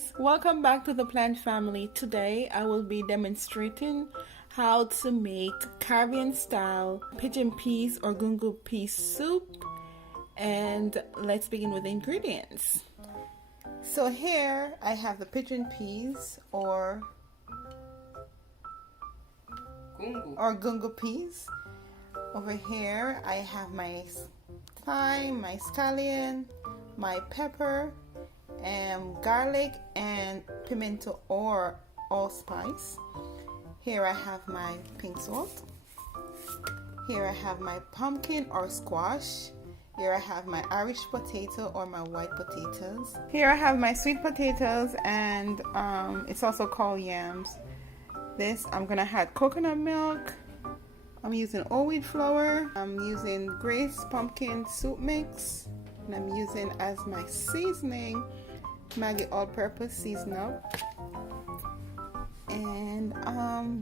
guys, welcome back to the plant family. Today I will be demonstrating how to make Caribbean style pigeon peas or Gungo Peas soup, and let's begin with the ingredients. So here I have the pigeon peas or Gungo peas. Over here I have my thyme, my scallion, my pepper, and garlic and pimento or allspice. Here I have my pink salt. Here I have my pumpkin or squash. Here I have my Irish potato or my white potatoes. Here I have my sweet potatoes, and it's also called yams. This I'm gonna add coconut milk. I'm using whole wheat flour. I'm using Grace pumpkin soup mix, and I'm using as my seasoning Maggi all-purpose seasoning. And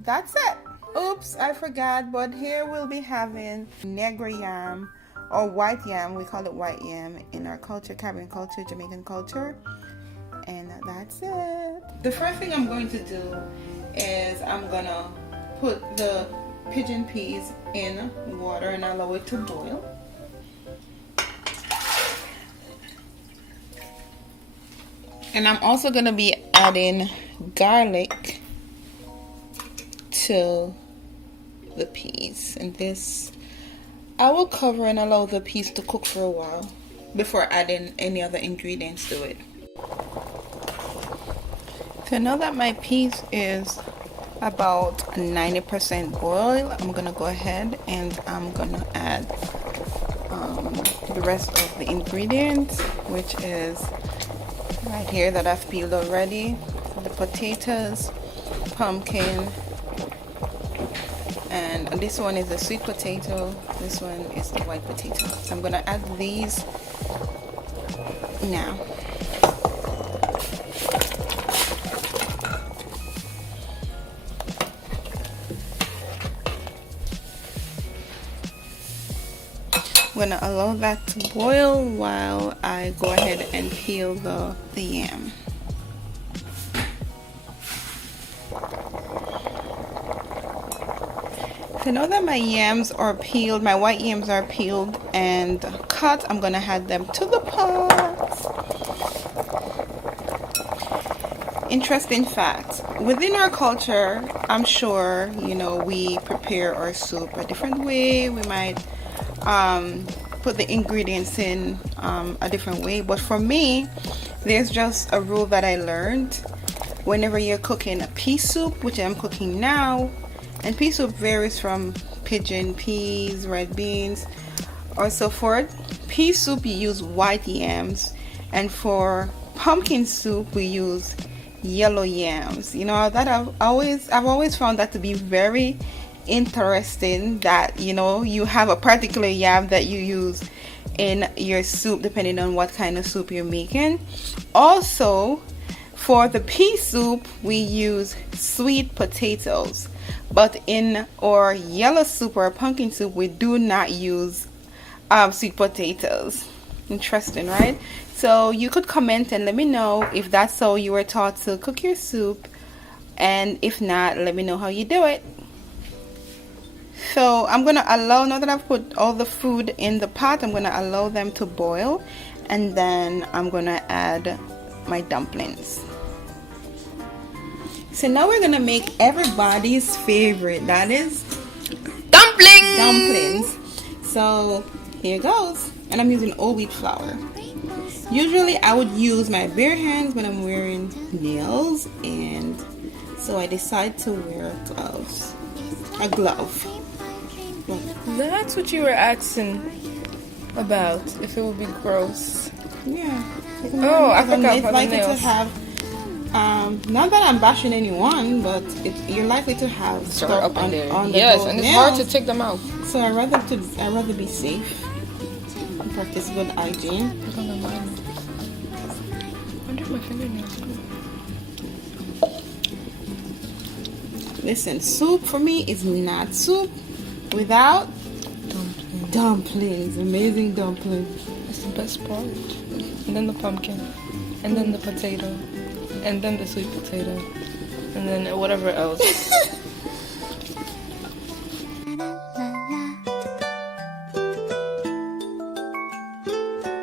that's it. Oops, I forgot, but here we'll be having negro yam or white yam. We call it white yam in our culture, Caribbean culture, Jamaican culture. And that's it. The first thing I'm going to do is I'm gonna put the pigeon peas in water and allow it to boil. And I'm also going to be adding garlic to the peas. And this, I will cover and allow the peas to cook for a while before adding any other ingredients to it. So now that my peas is about 90% boiled, I'm going to go ahead and I'm going to add the rest of the ingredients, which is right here that I've peeled already. The potatoes, pumpkin, and this one is the sweet potato, this one is the white potato. So I'm gonna add these now. I'm gonna allow that to boil while I go ahead and peel the yam. So now that my yams are peeled, my white yams are peeled and cut, I'm gonna add them to the pot. Interesting fact, within our culture, I'm sure, you know, we prepare our soup a different way. We might put the ingredients in a different way, but for me, there's just a rule that I learned. Whenever you're cooking a pea soup, which I'm cooking now, and pea soup varies from pigeon peas, red beans, or so forth. Pea soup you use white yams, and for pumpkin soup we use yellow yams. You know, that I've always found that to be very interesting, that, you know, you have a particular yam that you use in your soup depending on what kind of soup you're making. Also, for the pea soup we use sweet potatoes, but in our yellow soup or pumpkin soup we do not use sweet potatoes. Interesting, right? So you could comment and let me know if that's how you were taught to cook your soup, and if not, let me know how you do it. So I'm gonna allow, now that I've put all the food in the pot, I'm gonna allow them to boil, and then I'm gonna add my dumplings. So now we're gonna make everybody's favorite, that is dumplings. So here goes, and I'm using whole wheat flour. Usually I would use my bare hands when I'm wearing nails, and so I decide to wear a glove. That's what you were asking about, if it would be gross. Yeah. Oh, I forgot it's about likely the nails. to have, not that I'm bashing anyone, but you're likely to have stuff up in there. on Yes, the and it's nails. hard to take them out. So I'd rather be safe and practice good hygiene. Under my fingernails. Listen, soup for me is not soup without dumplings. Amazing dumplings. That's the best part. And then the pumpkin. And then the potato. and then the sweet potato, and then whatever else.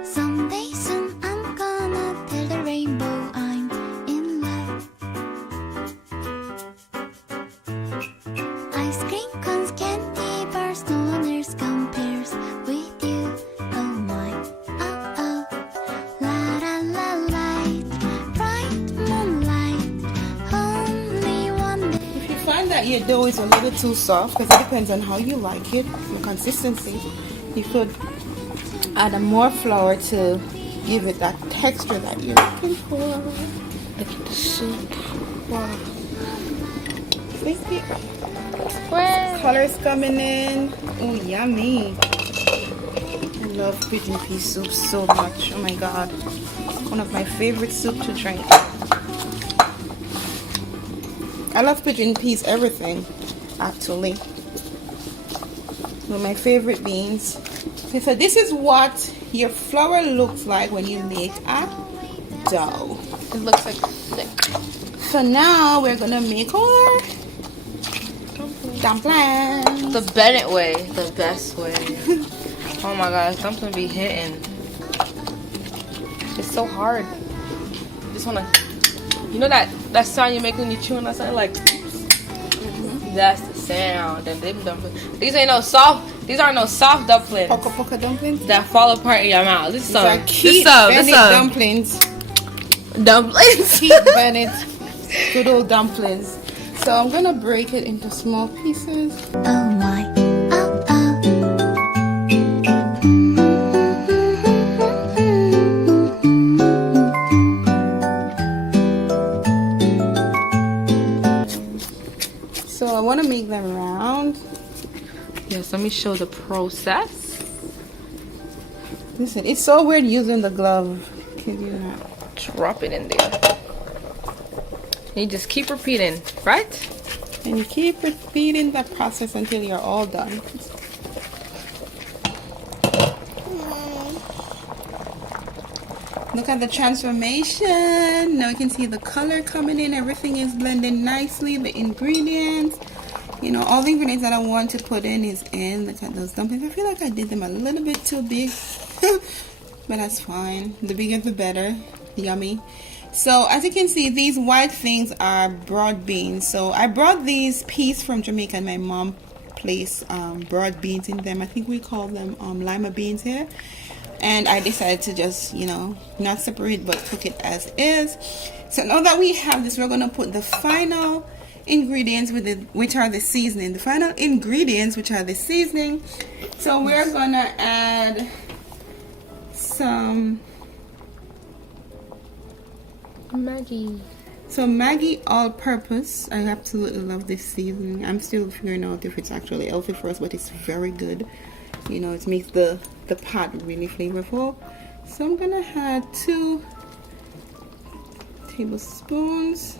Someday soon I'm gonna tell the rainbow I'm in love. Ice cream cones, candy bars, no one else compares with you. Oh my, oh oh, la la la light, bright moonlight, only one day. If you find that your dough is a little too soft, because it depends on how you like it, the consistency, you could add more flour to give it that texture that you're looking for. Look at the soup. Wow. Thank you. Colors coming in. Oh, yummy. I love pigeon pea soup so much. Oh my god. One of my favorite soup to drink. I love pigeon peas everything, actually. They're my favorite beans. Okay, so this is what your flour looks like when you make a dough. It looks like thick. So now we're gonna make our dumplings. The Bennett way, the best way. Oh my gosh, dumpling be hitting. It's so hard. Just wanna, you know that sound you make when you chew on that sound, like that's the sound. And them dumplings. These aren't no soft dumplings Poca poca dumplings. that fall apart in your mouth. This is These are some. Keith This Bennett some dumplings. dumplings. Keith Bennett, good old dumplings. So I'm gonna break it into small pieces. Oh my, oh oh. So I want to make them round. Yes, let me show the process. Listen, it's so weird using the glove. Kid you not. Drop it in there. And you just keep repeating, right? And you keep repeating that process until you're all done. Look at the transformation. Now you can see the color coming in. Everything is blending nicely. The ingredients, you know, all the ingredients that I want to put in is in. Look at those dumplings. I feel like I did them a little bit too big, but that's fine. The bigger the better. Yummy. So as you can see, these white things are broad beans. So I brought these peas from Jamaica, and my mom placed broad beans in them. I think we call them lima beans here. And I decided to just, you know, not separate but cook it as is. So now that we have this, we're going to put the final ingredients with it, which are the seasoning. The final ingredients, which are the seasoning. So we're going to add some Maggie. So Maggie all-purpose. I absolutely love this seasoning. I'm still figuring out if it's actually healthy for us, but it's very good. You know, it makes the pot really flavorful. So I'm gonna add 2 tablespoons.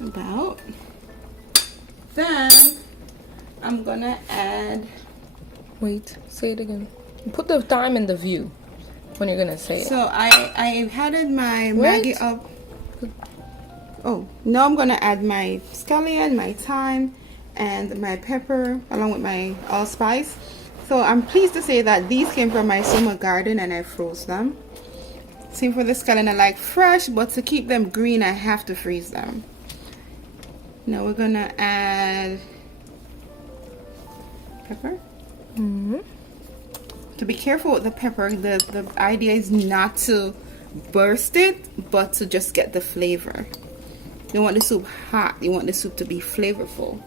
About. Then I'm gonna add. Wait, say it again. Put the time in the view when you're gonna say it. So I added my Maggie up. Oh, now I'm gonna add my scallion, my thyme, and my pepper along with my allspice. So I'm pleased to say that these came from my summer garden and I froze them. Same for the scallion, I like fresh, but to keep them green I have to freeze them. Now we're gonna add pepper. To be careful with the pepper, the idea is not to burst it, but to just get the flavor. You don't want the soup hot, you want the soup to be flavorful.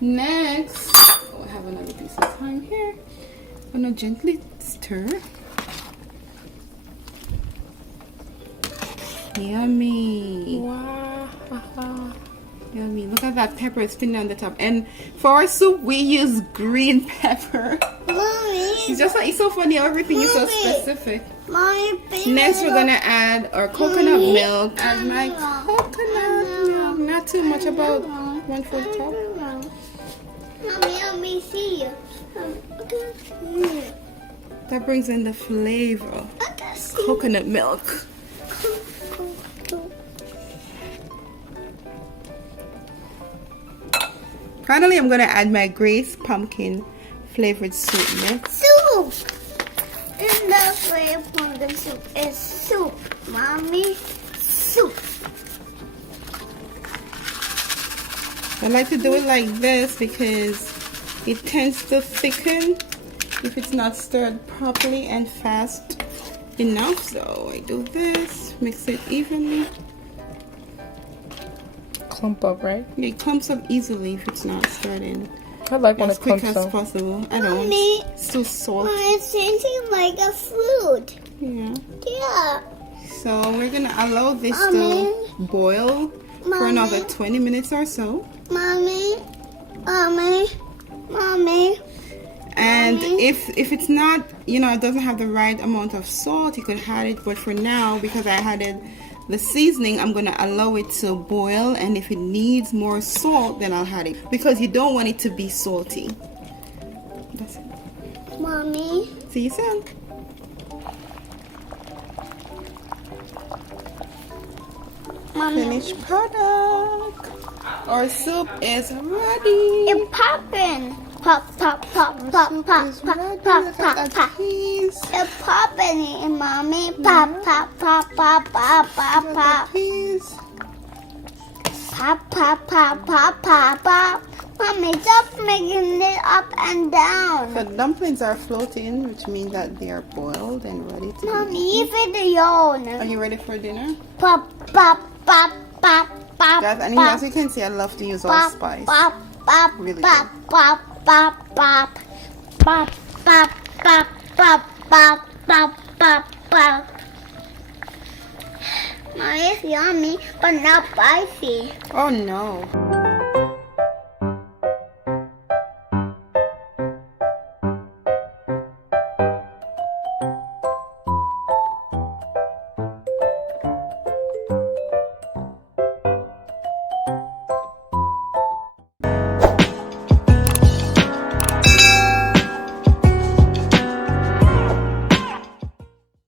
Next, oh, I have another piece of thyme here. I'm gonna gently stir. Yummy. Wow. Yummy. Look at that pepper spinning on the top. And for our soup, we use green pepper. Mommy. It's just like, it's so funny how everything is so specific. Next, we're gonna add our coconut milk. Add my coconut milk. Not too much, about 1/4 cup. Mommy, let me see you. That brings in the flavor. Coconut milk. Finally, I'm gonna add my Grace pumpkin flavored soup mix. Soup! And the flavored pumpkin soup is soup, Mommy. Soup. I like to do it like this because it tends to thicken if it's not stirred properly and fast enough. So I do this, mix it evenly. Clump up, right? It clumps up easily if it's not stirred in I like when as it quick clumps as up. possible. I don't. Mommy. It's too salty. It's tasting like a fruit. Yeah. Yeah. So we're gonna allow this Mommy. to boil for Mommy. another 20 minutes or so. Mommy. Mommy. Mommy. And Mommy. if it's not, you know, it doesn't have the right amount of salt, you could add it. But for now, because I added the seasoning, I'm gonna allow it to boil. And if it needs more salt, then I'll add it because you don't want it to be salty. That's it. Mommy. See you soon. Mommy. Finished product. Our soup is ready. It's popping. Pop, pop, pop, pop, Soup pop, is pop, ready. pop, Look pop, at pop. that cheese. It's popping, Mommy. Pop, pop, pop, pop, pop, pop, Look at pop. that cheese. Pop, pop, pop, pop, pop, pop. Mommy, stop making it up and down. The dumplings are floating, which means that they are boiled and ready to Mommy, eat. even the yawn. Are you ready for dinner? Pop, pop, pop, pop, pop. Guys, and pop, as you can see, I love to use all pop, spice. pop, pop, Really pop, pop, pop, pop, pop, pop, pop, pop, pop, pop, pop, pop. Mommy, it's yummy, but not spicy. Oh no.